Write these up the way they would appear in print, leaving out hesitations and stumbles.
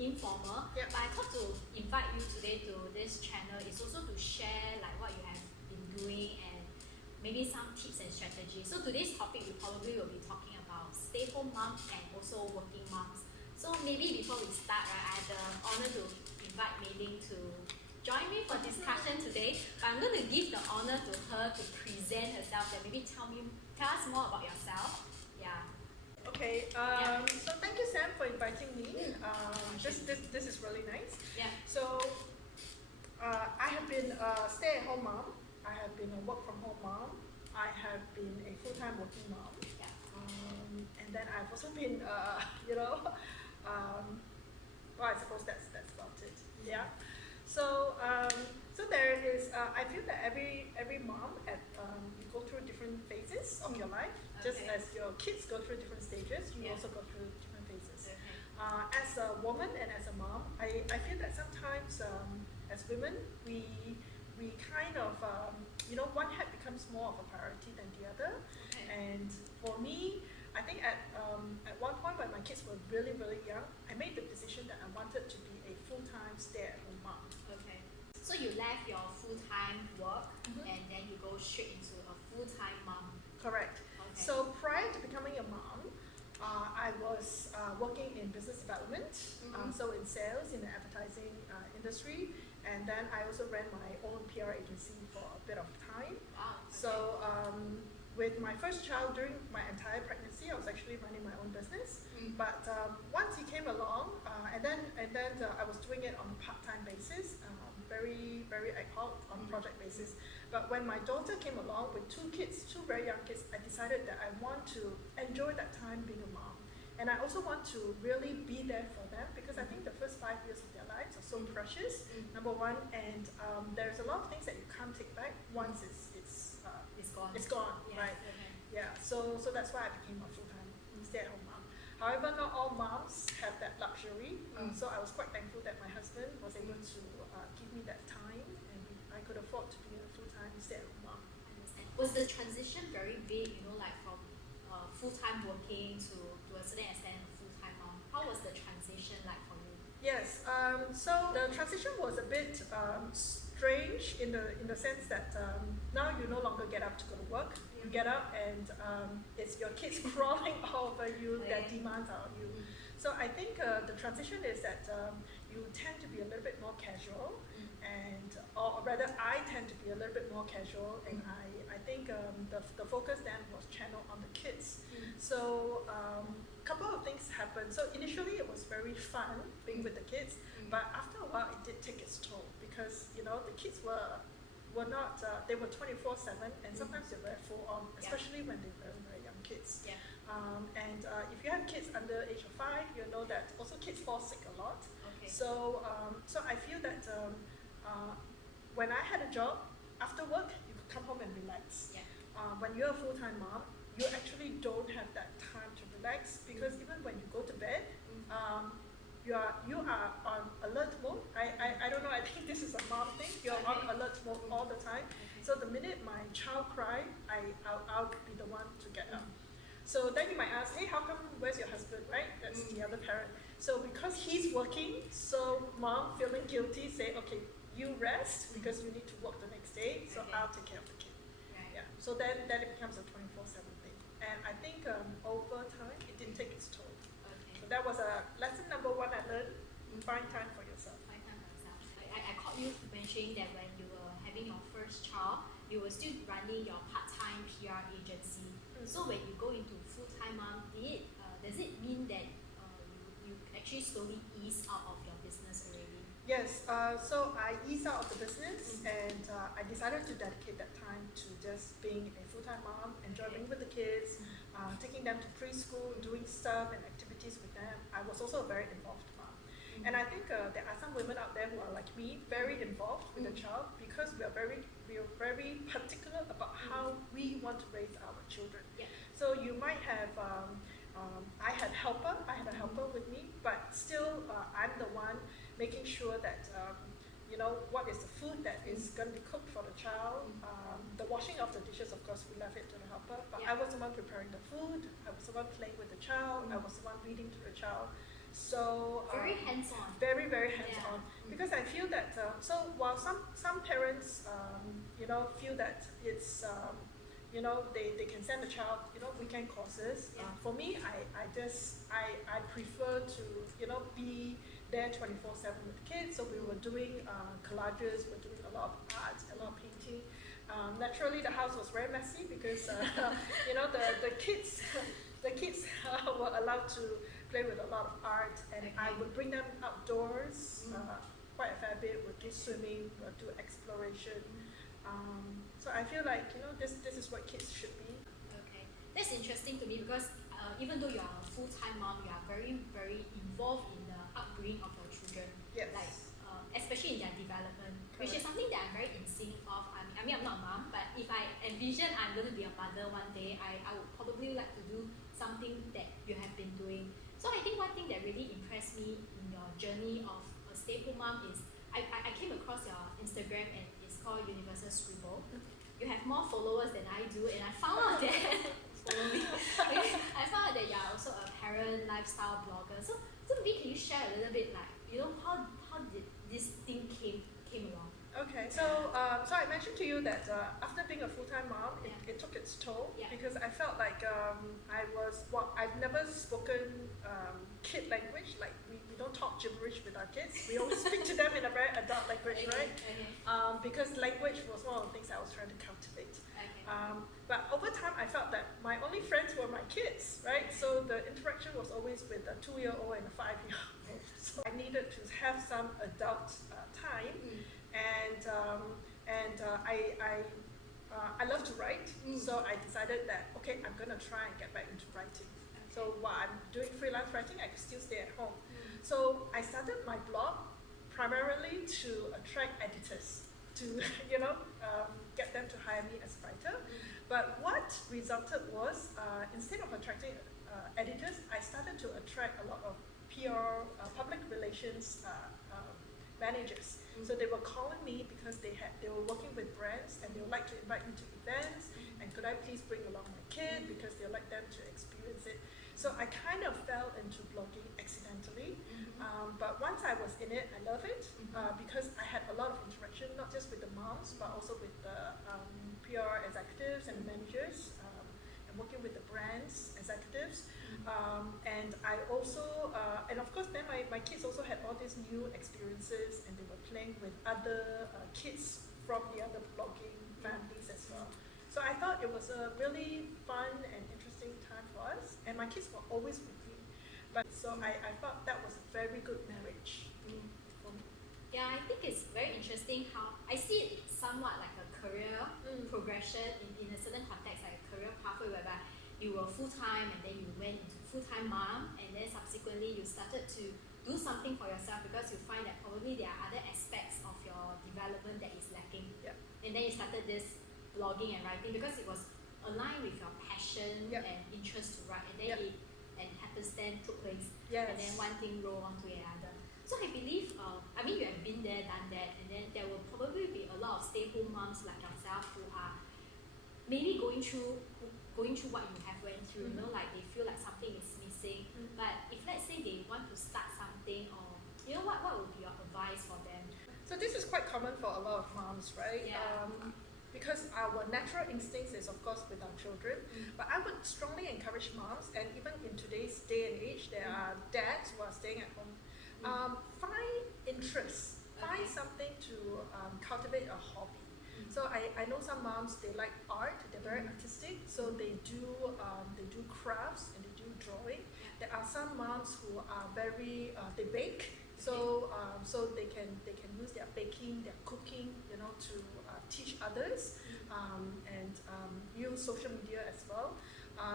informal. Yeah. But I thought to invite you today to this channel is also to share like what you have been doing and maybe some tips and strategies. So today's topic we probably will be talking about stay-home moms and also working moms. So maybe before we start, right, I have the honor to invite Mei Ling to join me for discussion today. But I'm going to give the honor to her to present herself and maybe tell us more about yourself. Yeah. Okay, so thank you, Sam, for inviting me. This is really nice. Yeah. So, I have been a stay-at-home mom. I have been a work-from-home mom. I have been a full-time working mom. Yeah. And then I've also been, well, I suppose that's about it. Yeah. So, so there is. I feel that every mom you go through different phases of your life. Just as your kids go through different stages, you also go through different phases. As a woman and as a mom, I feel that sometimes as women we kind of one hat becomes more of a priority than the other. And for me, I think at one point when my kids were really young, I made the decision that I wanted to be a full-time stay-at-home mom. Okay. So you left your full-time work and then you go straight into a full-time mom. Correct. Okay. So prior to becoming a mom, I was working in business development, so in sales, in the advertising industry, and then I also ran my own PR agency for a bit of time. Wow. Okay. So with my first child, during my entire pregnancy, I was actually running my own business. But once he came along, and then I was doing it on a part-time basis, very ad hoc on project basis. But when my daughter came along with two very young kids, I decided that I want to enjoy that time being a mom. And I also want to really be there for them because I think the first 5 years of their lives are so precious, number one, and there's a lot of things that you can't take back once it's gone. It's gone, Yeah. right? Okay. Yeah, so that's why I became a full-time stay-at-home mom. However, not all moms have that luxury, so I was quite thankful that my husband was able to give me that time and I could afford to be a full-time stay-at-home mom. I understand. Was the transition very big, like from full-time working to a certain extent a full-time mom? How was the transition like for you? Yes, so the transition was a bit strange in the sense that now you no longer get up to go to work. You get up and it's your kids crawling all over you, their demands are on you. So I think the transition is that you tend to be a little bit more casual, or rather I tend to be a little bit more casual, and I think the focus then was channeled on the kids. So a couple of things happened. So initially it was very fun being with the kids, but after a while it did take its toll because the kids were not, they were 24/7 and sometimes they were full on, especially when they were very young kids. Yeah. And if you have kids under the age of 5, you know that also kids fall sick a lot. Okay. So I feel that when I had a job, after work you could come home and relax. Yeah. When you're a full-time mom, you actually don't have that time to relax because even when you go to bed, you are on alert mode. I don't know, I think this is a mom thing. You're on alert mode all the time. So the minute my child cries, I'll be the one to get up. So then you might ask, hey, how come, where's your husband, right? That's the other parent. So because he's working, so mom feeling guilty, say, okay, you rest because you need to work the next day, so I'll take care of the kid. Right. Yeah. So then it becomes a 24/7 thing. And I think over time, it didn't take its toll. Okay. So that was a lesson number 1 I learned, find time for yourself. Find time for yourself. I caught you mentioning that when you were having your first child, you were still running your part-time PR agency. So when you go into full-time mom, does it mean that you actually slowly ease out of your business already? Yes, so I eased out of the business and I decided to dedicate that time to just being a full-time mom, enjoying with the kids, taking them to preschool, doing stuff and activities with them. I was also a very involved mom. And I think there are some women out there who are like me, very involved with the child because we are very particular about how we want to raise our children. Yeah. So you might have, I had a helper with me, but still I'm the one making sure that what is the food that is going to be cooked for the child. The washing of the dishes, of course, we left it to the helper, but I was the one preparing the food, I was the one playing with the child, I was the one reading to the child. So very hands-on. Very, very hands-on. Because I feel that, so while some parents, feel that it's, they can send a child, weekend courses. Yeah. For me, I prefer to, be there 24/7 with the kids. So we were doing collages, we're doing a lot of art, a lot of painting. Naturally, the house was very messy because, the kids, were allowed to play with a lot of art, and I would bring them outdoors quite a fair bit. We'll do swimming, we'll do exploration. So I feel like this is what kids should be. Okay, that's interesting to me because even though you are a full-time mom, you are very, very involved in the upbringing of your children. Yes. Like especially in their development, which is Correct. something that I'm very in sync of. I mean, I'm not a mom, but if I envision I'm going to be a mother one day, I would probably like to do something that you have been doing. So I think one thing that really impressed me in your journey of a stay-at-home mom is I came across your Instagram and it's called Universal Scribble. You have more followers than I do, and I found out that follow me. I found out that you are also a parent lifestyle blogger. So maybe can you share a little bit, like how did this thing came along? Okay, so I mentioned to you that after being a full-time mom, it took its toll because I felt like I've never spoken kid language. Like we don't talk gibberish with our kids. We always speak to them in a very adult language, right? Okay. Because language was one of the things I was trying to cultivate. Okay. But over time, I felt that my only friends were my kids, right? So the interaction was always with a 2-year-old and a 5-year-old. So I needed to have some adult time. And I love to write, so I decided that I'm gonna try and get back into writing. So while I'm doing freelance writing, I can still stay at home. So I started my blog primarily to attract editors, to get them to hire me as a writer. But what resulted was instead of attracting editors, I started to attract a lot of PR, public relations managers. So they were calling me because they were working with brands and they would like to invite me to events, and could I please bring along my kid because they would like them to experience it. So I kind of fell into blogging accidentally, but once I was in it, I love it because I had a lot of interaction, not just with the moms, but also with the PR executives and managers, and working with the brands executives. And I also, and of course then my kids also had all these new experiences, and they were playing with other kids from the other blogging families as well. So I thought it was a really fun and interesting time for us, and my kids were always with me. But so I thought that was a very good marriage for me. Yeah, I think it's very interesting how I see it somewhat like a career progression in a certain context, like a career pathway whereby you were full-time and then you went into full-time mom, and then subsequently you started to do something for yourself because you find that probably there are other aspects of your development that is lacking. Yeah. And then you started this blogging and writing because it was aligned with your passion and interest to write, and then it happenstance took place. Yes. And then one thing roll on to another. So I believe, I mean, you have been there, done that, and then there will probably be a lot of stay-home moms like yourself who are maybe going through what you have went through, like they feel like something is missing. But if let's say they want to start something, or what would be your advice for them? So this is quite common for a lot of moms, right? Yeah. Because our natural instincts is of course with our children, but I would strongly encourage moms, and even in today's day and age, there are dads who are staying at home. Find interests, find something to cultivate a hobby. So I know some moms, they like art, they're very artistic, so they do crafts and they do drawing. There are some moms who are very they bake, so they can use their baking, their cooking, to teach others, and use social media as well.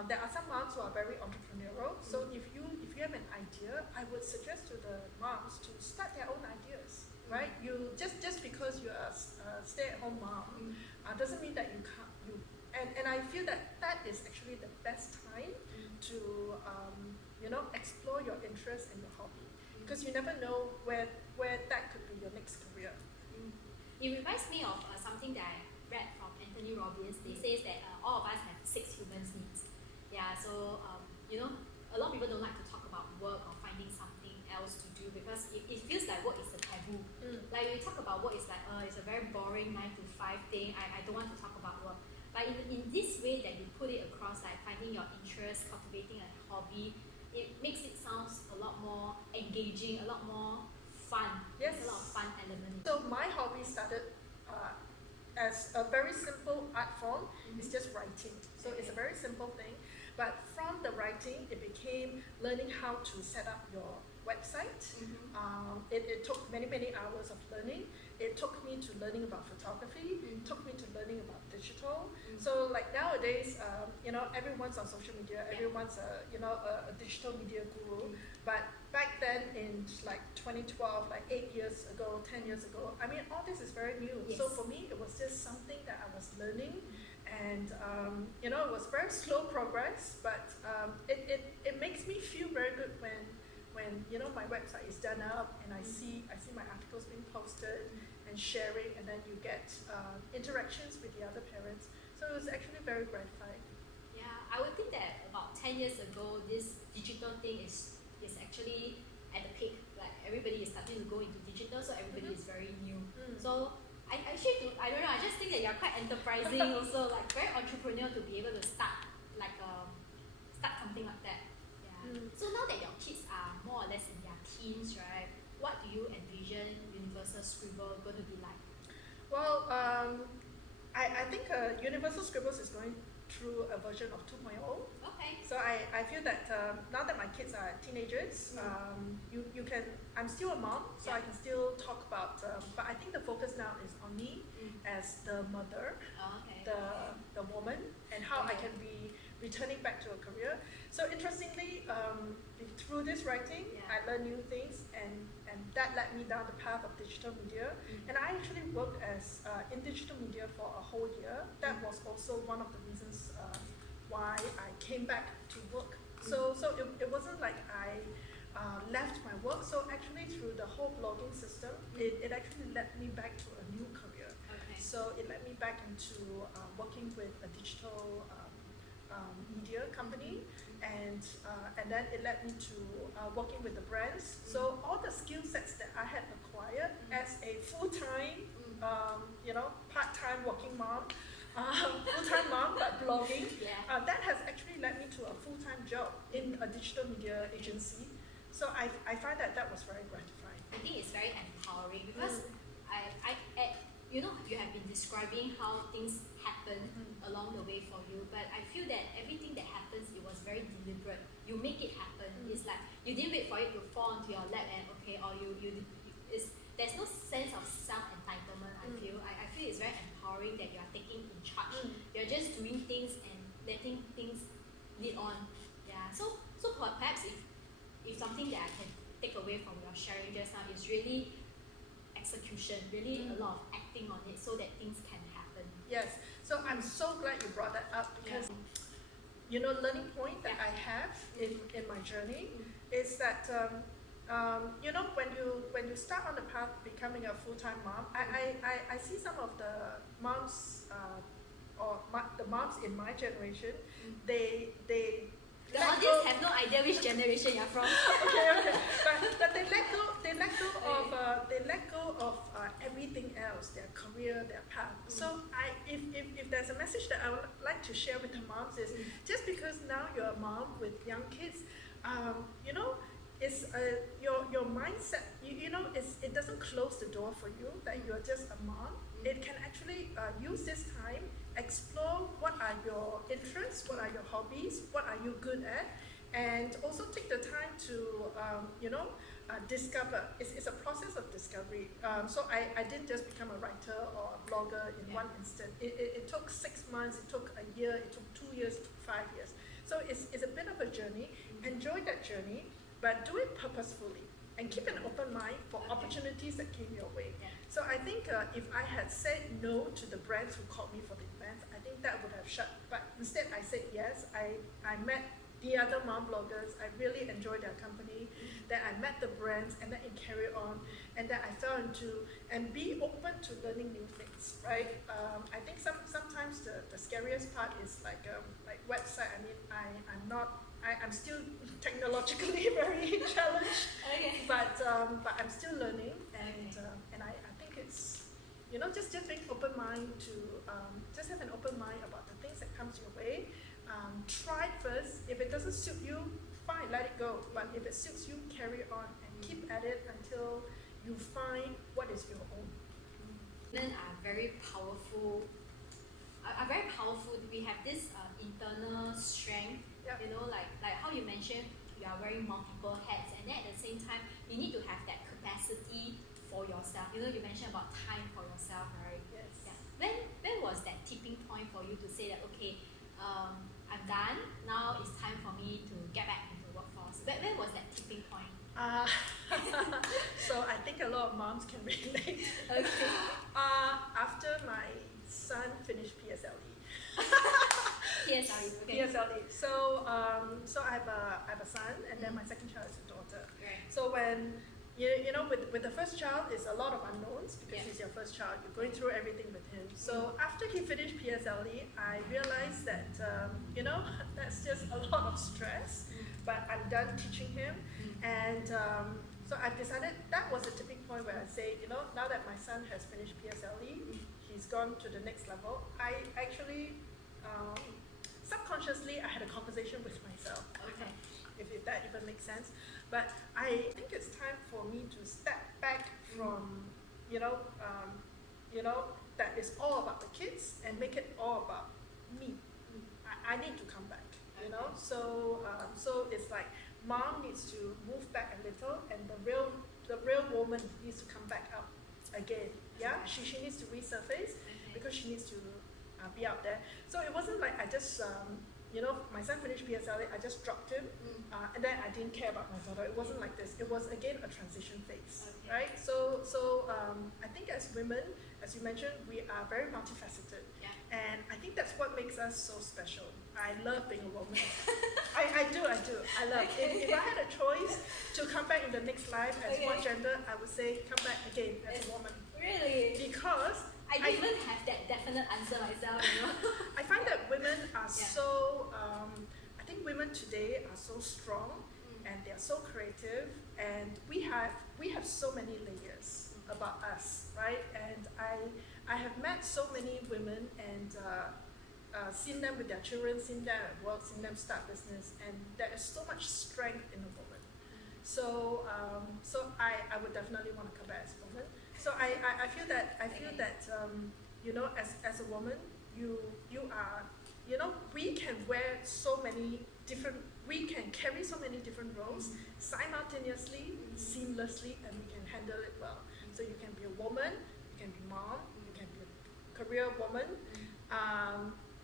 There are some moms who are very entrepreneurial, so if you have an idea, I would suggest to the moms to start their own ideas. Right? You just because you're a stay-at-home mom doesn't mean that you can't. And I feel that is actually the best time to explore your interest and your hobby, because you never know where that could be your next career. It reminds me of something that I read from Anthony Robbins. They say that all of us have 6 human needs. Yeah, so a lot of people don't like to talk about work or finding something else else to do because it feels like work is a taboo. Like we talk about work, it's like it's a very boring 9 to 5 thing. I don't want to talk about work. But in this way that you put it across, like finding your interest, cultivating a hobby, it makes it sounds a lot more engaging, a lot more fun. Yes. There's a lot of fun element. So my hobby started as a very simple art form. It's just writing. So it's a very simple thing. But from the writing, it became learning how to set up your website. It took many hours of learning. It took me to learning about photography. It took me to learning about digital. So like nowadays, everyone's on social media. Everyone's a digital media guru. But back then in like 2012, like 8 years ago, 10 years ago, I mean, all this is very new. Yes. So for me, it was just something that I was learning. And it was very slow progress, but it makes me feel very good when my website is done up and I see my articles being posted and sharing, and then you get interactions with the other parents. So it was actually very gratifying. Yeah, I would think that about 10 years ago, this digital thing is actually at the peak. Like everybody is starting to go into digital, so everybody is very new. So I don't know, I just think that you're quite enterprising also, like very entrepreneurial to be able to start something like that. Yeah. So now that your kids are more or less in their teens, right, what do you envision Universal Scribble going to be like? Well, I think Universal Scribbles is going through a version of 2.0. Okay. So I feel that now that my kids are teenagers, you can. I'm still a mom, so I can still talk about. But I think the focus now is on me as the mother, the woman, and how I can be returning back to a career. So interestingly, through this writing, I learned new things, and that led me down the path of digital media. And I actually worked as in digital media for a whole year. That was also one of the reasons why I came back to work. So it wasn't like I left my work. So actually through the whole blogging system, it actually led me back to a new career. Okay. So it led me back into working with a digital media company, and then it led me to working with the brands. So all the skill sets that I had acquired as a full-time, part-time working mom, full-time mom but blogging, that has actually led me to a full-time job in a digital media agency. So I find that was very gratifying. I think it's very empowering because you have been describing how things happen along the way for you, but I feel that everything that happens, it was very deliberate. You make it happen. It's like you didn't wait for it to fall onto your lap and there's no sense of self-entitlement. I feel it's very empowering that you are taking in charge. You're just doing things and letting things lead on. Yeah. So perhaps if something that I can take away from your sharing just now is really execution, really a lot of acting on it so that things can happen. Yes. So I'm so glad you brought that up because learning point that I have in my journey is that when you start on the path becoming a full-time mom, I see some of the moms the moms in my generation, they the audience have no idea which generation you're from. okay. But they let go of everything else, their career, their path. So if there's a message that I would like to share with the moms is just because now you're a mom with young kids, it's your mindset. It doesn't close the door for you that you're just a mom. It can actually use this time, explore what are your interests, what are your hobbies, what are you good at, and also take the time to discover. It's a process of discovery. So I didn't just become a writer or a blogger in one instant. It took 6 months, it took a year, it took 2 years, it took 5 years. So it's a bit of a journey. Enjoy that journey, but do it purposefully and keep an open mind for opportunities that came your way. So I think if I had said no to the brands who called me for the events, I think that would have shut. But instead I said yes. I met the other mom bloggers. I really enjoyed their company. Then I met the brands, and then it carried on. And then I fell into and be open to learning new things, right? I think sometimes the scariest part is like website. I mean, I'm still technologically very challenged, Okay. but I'm still learning, and I think it's, just being open mind to just have an open mind about the things that comes your way. Try first. If it doesn't suit you, fine, let it go. But if it suits you, carry on and keep at it until you find what is your own. Women are very powerful. Are very powerful. We have this internal strength. Yep. Like how you mentioned, you are wearing multiple hats, and then at the same time, you need to have that capacity for yourself. You mentioned about time for yourself, right? Yes. Yeah. When was that tipping point for you to say that, okay, I'm done. Now it's time for me to get back into the workforce. When was that tipping point? So I think a lot of moms can relate. Okay. After my son finished PSLE. PSLE. Okay. PSLE. So I have a son, and then my second child is a daughter. Right. So when with the first child, it's a lot of unknowns because he's your first child. You're going through everything with him. So after he finished PSLE, I realized that that's just a lot of stress. But I'm done teaching him, and so I've decided that was a tipping point where I say, now that my son has finished PSLE, he's gone to the next level. I actually subconsciously I had a conversation with myself. Okay. If that even makes sense. But I think it's time for me to step back from, that is all about the kids and make it all about me. I need to come back, So it's like mom needs to move back a little, and the real woman needs to come back up again. Yeah, she needs to resurface because she needs to be out there. So it wasn't like I just my son finished PSLE, I just dropped him, and then I didn't care about my daughter. It wasn't like this. It was again a transition phase, right? So I think as women, as you mentioned, we are very multifaceted, and I think that's what makes us so special. I love being a woman. I do. I love. If I had a choice to come back in the next life as what gender, I would say come back again as a woman. Really? Because I don't even have that definite answer myself. I find that women are so. I think women today are so strong, and they are so creative, and we have so many layers about us, right? And I have met so many women and seen them with their children, seen them at work, seen them start business, and there is so much strength in a woman. So I would definitely want to come back as a woman. So I feel that as a woman, you are, we can wear so many different, we can carry so many different roles simultaneously, seamlessly, and we can handle it well. So you can be a woman, you can be mom, you can be a career woman,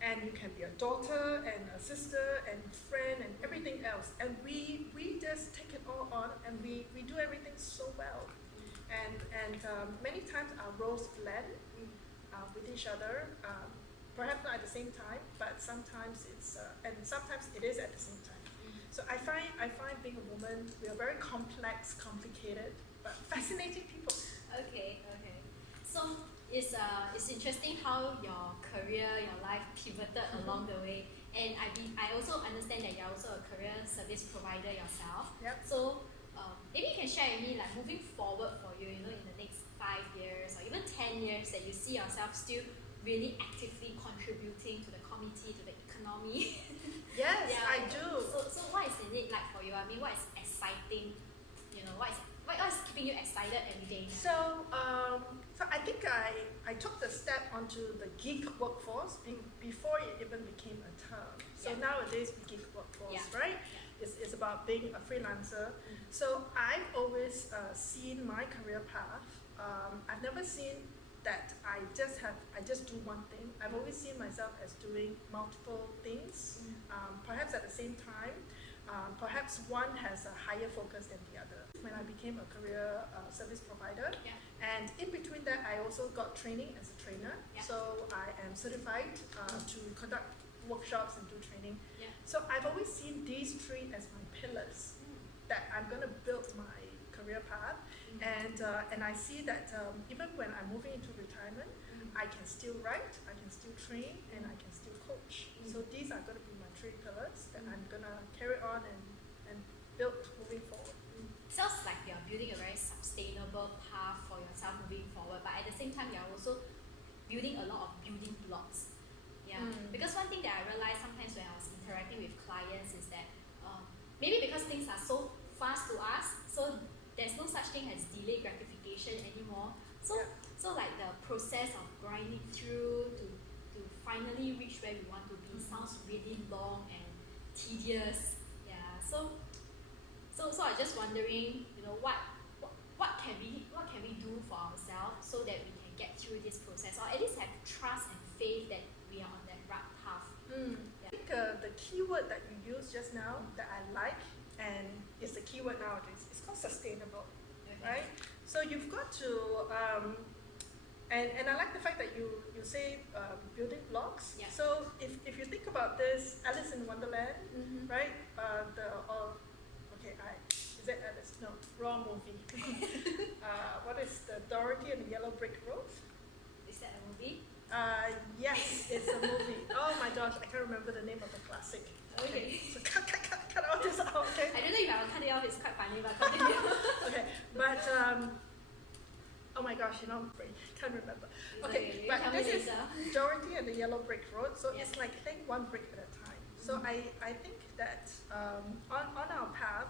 and you can be a daughter and a sister and friend and everything else. And we just take it all on, and we do everything so well. And many times our roles blend with each other, perhaps not at the same time, but sometimes it's and sometimes it is at the same time. So I find being a woman, we are very complex, complicated, but fascinating people. Okay. So it's interesting how your career, your life pivoted along the way, and I also understand that you're also a career service provider yourself. Yep. So maybe you can share with me, like moving forward for you, in the next 5 years or even 10 years, that you see yourself still really actively contributing to the community, to the economy. Yes, I do. So what is in it like for you? I mean, what is exciting? What is keeping you excited every day? So I think I took the step onto the gig workforce before it even became a term. So nowadays we gig workforce, right? It's about being a freelancer. So I've always seen my career path. I've never seen that I just do one thing. I've always seen myself as doing multiple things, perhaps at the same time. Perhaps one has a higher focus than the other. When I became a career service provider, and in between that, I also got training as a trainer. So I am certified to conduct workshops and do training. So I've always seen these three as my pillars that I'm going to build my career path. And I see that even when I'm moving into retirement, I can still write, I can still train, and I can still coach. So these are going to be my 3 pillars that I'm going to carry on and build moving forward. Sounds like you're building a very sustainable path for yourself moving forward, but at the same time, you're also building a lot of building blocks. Yeah, because one thing that I realized sometimes when I was interacting with clients is that maybe because things are so fast to us, so there's no such thing as delayed gratification anymore. So like the process of grinding through to finally reach where we want to be sounds really long and tedious. Yeah. So I was just wondering, what can we do for ourselves so that we can get through this process, or at least have trust and faith that we are on that right path. I think the keyword that you used just now that I like, and it's the keyword nowadays, it's called sustainable, right? So you've got to, and I like the fact that you say building blocks. Yeah. So if you think about this, Alice in Wonderland, right? Is it Alice? No, wrong movie. What is the Dorothy and the Yellow Brick Road? Is that a movie? Yes, it's a movie. Oh my gosh, I can't remember the name of the classic. Okay. So cut all this out, okay? I don't know if I will cut it off, it's quite funny, but continue. Okay, but oh my gosh, can't remember. Okay, but this is Dorothy and the Yellow Brick Road, so it's like take one brick at a time. So I think that on our path,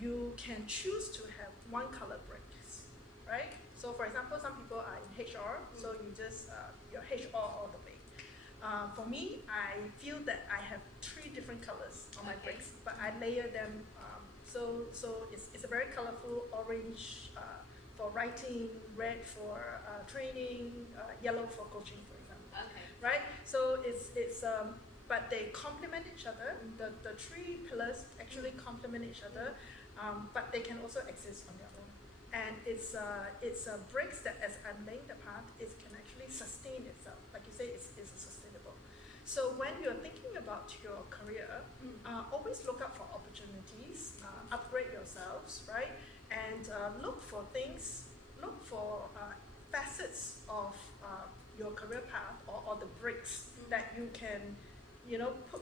you can choose to have one color bricks, right? So for example, some people are in HR, so you just, you're HR all the way. For me, I feel that I have 3 different colors on my bricks, but I layer them, so it's a very colorful orange for writing, red for training, yellow for coaching, for example. Okay. Right? So it's but they complement each other. The 3 pillars actually complement each other, but they can also exist on their own. And it's bricks that, as I'm laying the path, it can actually sustain itself. Like you say, it's sustainable. So when you're thinking about your career, always look out for opportunities, upgrade yourselves, right? And look for things, look for facets of your career path or the bricks that you can,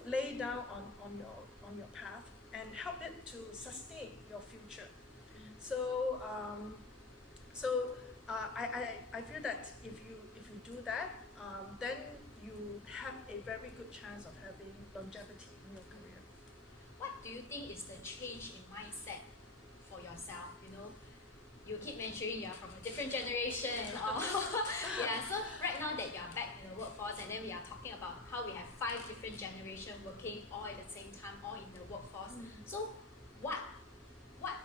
lay down on your path and help it to sustain your future. So I feel that if you do that, then you have a very good chance of having longevity in your career. What do you think is the change in mindset for yourself? You keep mentioning you're from a different generation and all. Yeah, so right now that you're back in the workforce, and then we are talking about how we have 5 different generations working all at the same time, all in the workforce. So what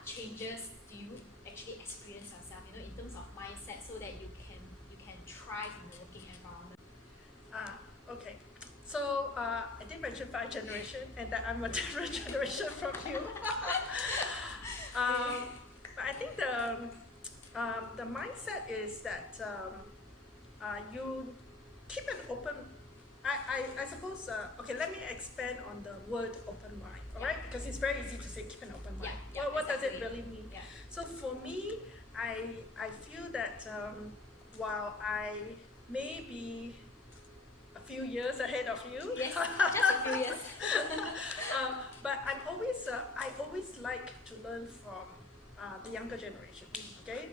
changes do you actually experience yourself, in terms of mindset, so that you can thrive in the working environment? Okay. So I did mention 5 generations, and that I'm a different generation from you. But I think the mindset is that you keep an open. I suppose. Okay, let me expand on the word open mind. All right, because it's very easy to say keep an open mind. What does it really mean? Yeah. So for me, I feel that while I may be a few years ahead of you. Yes, just a few years. But I always like to learn from the younger generation. Okay,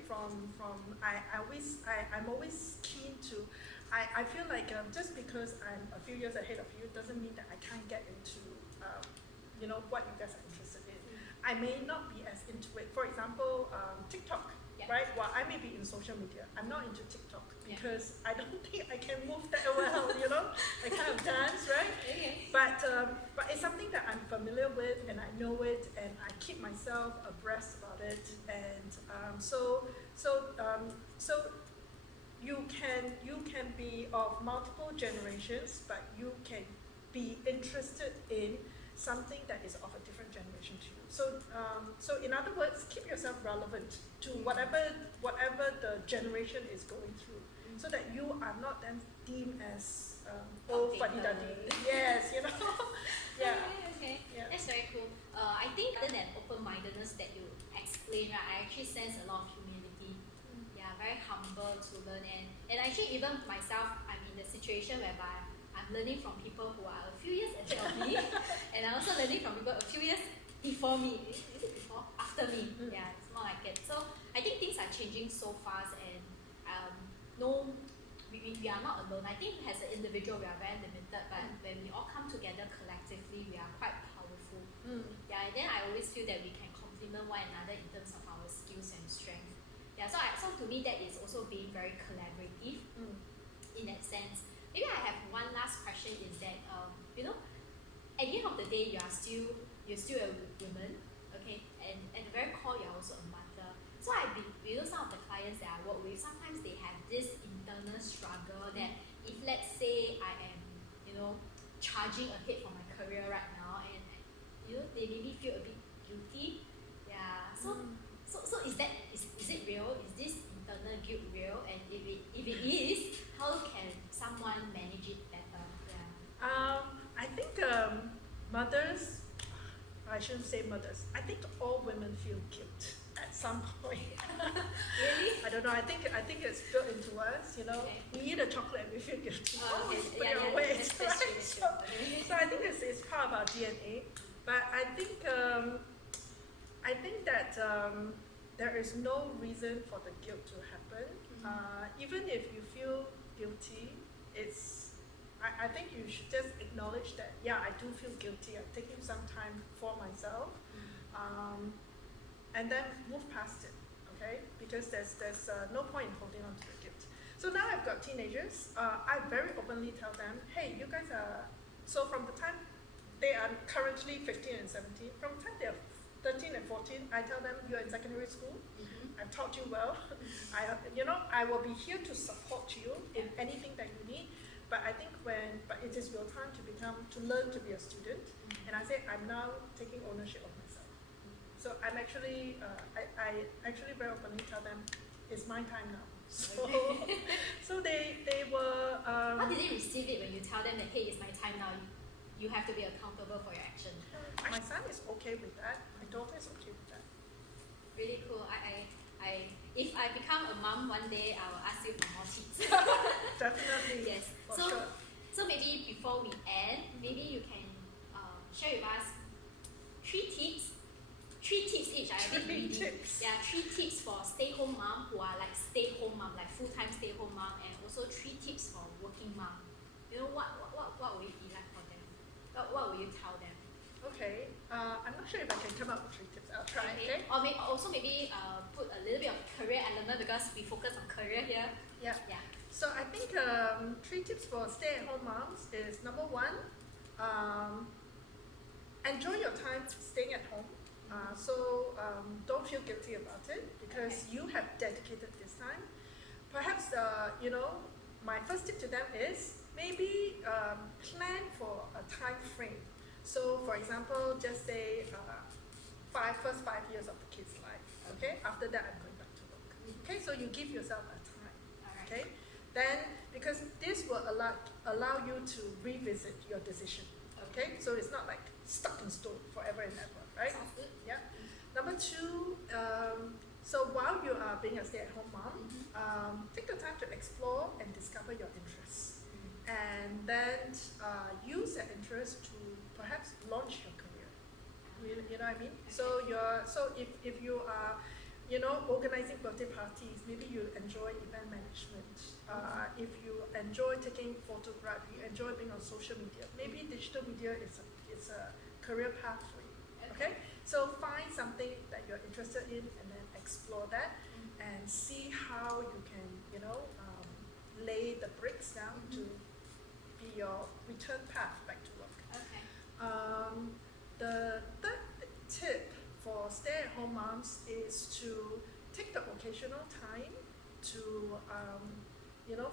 I'm always keen to. I feel like just because I'm a few years ahead of you doesn't mean that I can't get into what you guys are interested in. I may not be as into it. For example, TikTok. Right? Well, I may be in social media. I'm not into TikTok because I don't think I can move that well, I kind of dance, right? Okay. But it's something that I'm familiar with and I know it and I keep myself abreast about it. And so you can be of multiple generations, but you can be interested in something that is of a different generation to you. So in other words, keep yourself relevant to whatever the generation is going through, so that you are not then deemed as old fuddy-duddy. Yes, Yeah. Okay. Yeah. That's very cool. I think other than open-mindedness that you explain, right, I actually sense a lot of humility. to learn, and actually even myself, I'm in the situation whereby I'm learning from people who are a few years ahead of me, and I'm also learning from people a few years before me. Is it before? After me. Yeah, it's more like it. So I think things are changing so fast, and no, we are not alone. I think as an individual we are very limited, but when we all come together collectively, we are quite powerful. Yeah, and then I always feel that we can complement one another in terms of our skills and strength. Yeah, so to me that is also being very collaborative in that sense. Maybe I have one last question is that you know, at the end of the day you're still a woman, okay, and at the very core you're also a mother. So I've been, you know, some of the clients that I work with, sometimes they have this internal struggle that if let's say I am, you know, charging ahead for my career right now, and you know, they maybe feel a bit guilty. Yeah. So is it real? Is this internal guilt real? And if it is, how can someone manage it better? Yeah. I think mothers, I shouldn't say mothers, I think all women feel guilt at some point. Really? I don't know, I think it's built into us, you know. Okay. We eat a chocolate and we feel guilty. Okay. Put it away, right? So I think it's part of our DNA. But I think that there is no reason for the guilt to happen. Even if you feel guilty, I think you should just acknowledge that, yeah, I do feel guilty. I'm taking some time for myself, and then move past it, okay? Because there's no point in holding on to the guilt. So now I've got teenagers. I very openly tell them, hey, you guys are, so from the time they are currently 15 and 17, from the time they are 13 and 14, I tell them, you're in secondary school, I've taught you well, I will be here to support you in anything that you need, but I think but it is your time to learn to be a student, and I say, I'm now taking ownership of myself. So I'm actually, I actually very openly tell them, it's my time now. So, so they were... How did they receive it when you tell them that, hey, it's my time now, you have to be accountable for your action? My son is okay with that. My daughter is okay with that. Really cool. If I become a mom one day, I will ask you for more tips. Definitely. Yes. For sure. So maybe before we end, maybe you can share with us three tips each. I have been reading. Yeah, 3 tips for stay-home mom who are like stay-home mom, like full-time stay-home mom, and also 3 tips for working mom. You know what will it be like for them? What will you tell them? Okay. I'm not sure if I can come up with 3 tips. I'll try. Okay. Or maybe put a little bit of career element because we focus on career here. Yeah. Yeah. So I think 3 tips for stay-at-home moms is, number 1, enjoy your time staying at home. Don't feel guilty about it because you have dedicated this time. Perhaps my first tip to them is maybe plan for a time frame. So for example, just say first 5 years of the kid's life. Okay. After that, I'm going back to work. Okay. So you give yourself a time. Okay. Then because this will allow you to revisit your decision. Okay. So it's not like stuck in stone forever and ever. Right? Sounds good. Yeah. Number 2, so while you are being a stay-at-home mom, take the time to explore and discover your interests, and then use that interest to perhaps launch your career. You know what I mean? So if you are, organizing birthday parties, maybe you enjoy event management. If you enjoy taking photography, you enjoy being on social media, maybe digital media is a career path for you. Okay, so find something that you're interested in and then explore that and see how you can, lay the bricks down to be your return path back to work. Okay. The third tip for stay-at-home moms is to take the occasional time to,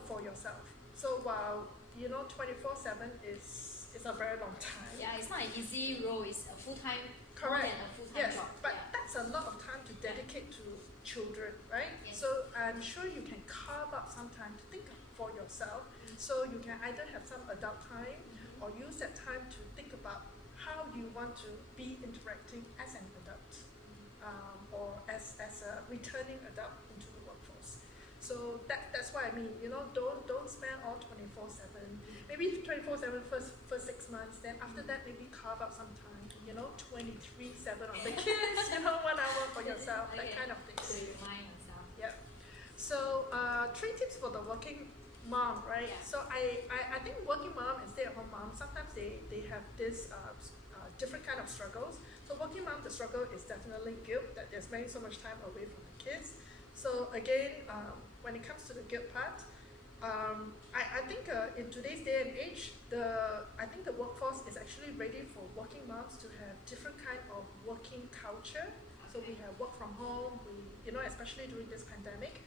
for yourself. So while 24/7 is a very long time. Yeah, it's not an easy role. It's a full-time. Correct. More than a full-time Yes, job. but Yeah. that's a lot of time to dedicate to children, right? Yes. So I'm sure you can carve out some time to think for yourself. So you can either have some adult time or use that time to think about how you want to be interacting as an adult or as a returning adult into the workforce. So that's what I mean. You know, don't spend all 24/7. Maybe 24/7 first 6 months. Then after that, maybe carve out some time. You know, 23/7 on the kids. You know, 1 hour for yourself. That kind of To things. remind yourself. Yeah. So 3 tips for the working mom, right? Yeah. So I think working mom and stay-at-home mom sometimes they have this different kind of struggles. So working mom, the struggle is definitely guilt that they're spending so much time away from the kids. So again, when it comes to the guilt part, I think in today's day and age, I think the workforce is actually ready for working moms to have different kind of working culture. So we have work from home. You know, especially during this pandemic,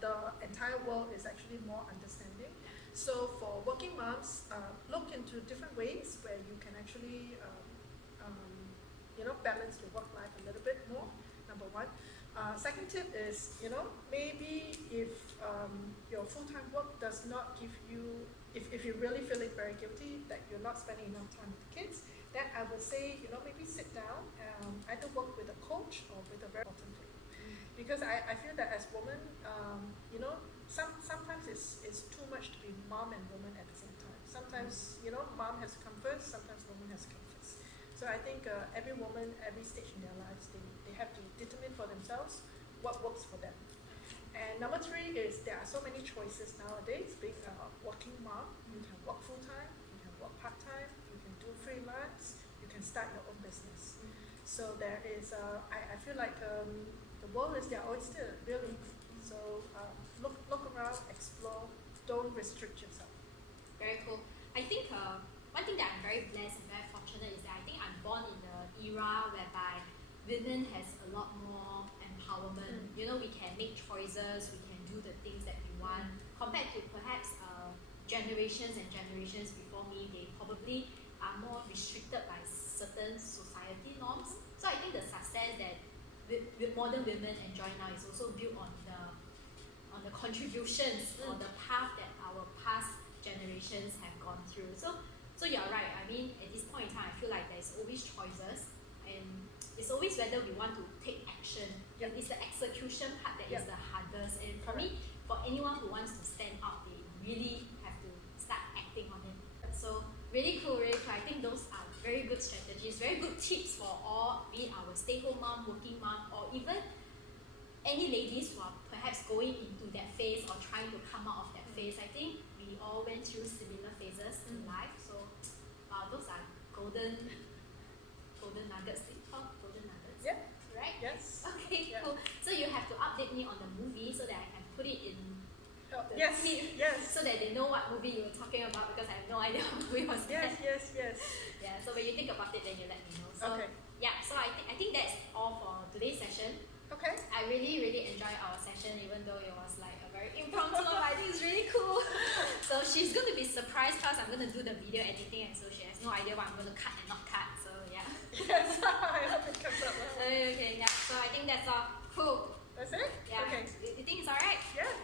the entire world is actually more understanding. So for working moms, look into different ways where you can actually, you know, balance your work life a little bit more. Number one. Second tip is, you know, maybe if your full-time work does not give you, if you're really feeling very guilty that you're not spending enough time with the kids, then I would say, you know, maybe sit down, either work with a coach or with a very important thing. Because I feel that as women, you know, sometimes it's too much to be mom and woman at the same time. Sometimes, you know, mom has to come first, sometimes woman has to come first. So I think every woman, every stage in their lives, they have to determine for themselves what works for them. And number 3 is there are so many choices nowadays. Being a working mom, you can work full-time, you can work part-time, you can do freelance, you can start your own business. So there is, I feel like the world is their oyster, really. So look around, explore, don't restrict yourself. Very cool. I think one thing that I'm very blessed and very fortunate is that I think I'm born in the era whereby women has a lot more empowerment. You know, we can make choices, we can do the things that we want. Compared to perhaps generations and generations before me, they probably are more restricted by certain society norms. So I think the success that modern women enjoy now is also built on the contributions or the path that our past generations have gone through. So you're right. I mean, at this point in time, I feel like there's always choices, and it's always whether we want to take action. Yep. It's the execution part that is Yep. the hardest. And for me, for anyone who wants to stand out, they really have to start acting on it. So really cool, really cool. I think those are very good strategies, very good tips for all, be it our stay-home mom, working mom, or even any ladies who are perhaps going into that phase or trying to come out of that phase. I think we all went through similar phases in life. So those are golden nuggets. They call golden nuggets. Yeah. Right? Yes. Okay, Yeah. cool. So you have to update me on the movie so that I can put it in the Yes. feed, Yes. so that they know what movie you were talking about, because I have no idea what movie was that. Yes. Yeah, so when you think about it, then you let me know. So Okay. yeah, so I think that's all for today's session. Okay. I really enjoyed our session, even though it was like a very impromptu, but I think it's really cool. So she's going to be surprised because I'm going to do the video editing, and so she has no idea what I'm going to cut and not cut. So yeah. Yes. I hope it comes out well. Okay, yeah. So I think that's all. Cool. That's it? Yeah. Okay. You think it's alright? Yes.